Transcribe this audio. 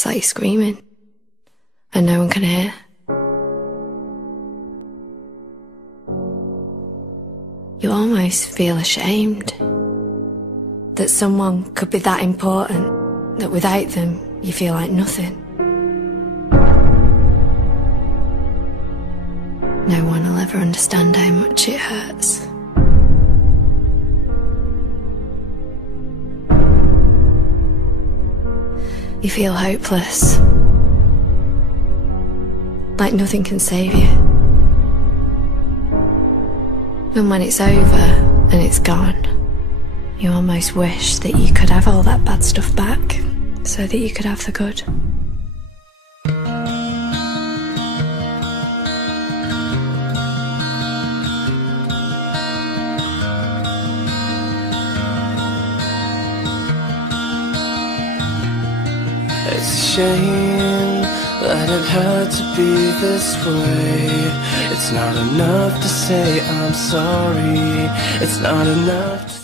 it's like you're screaming and no one can hear. You almost feel ashamed that someone could be that important, that without them you feel like nothing. No one will ever understand how much it hurts. You feel hopeless, like nothing can save you. And when it's over and it's gone, you almost wish that you could have all that bad stuff back, so that you could have the good. It's a shame that it had to be this way. It's not enough to say I'm sorry. It's not enough to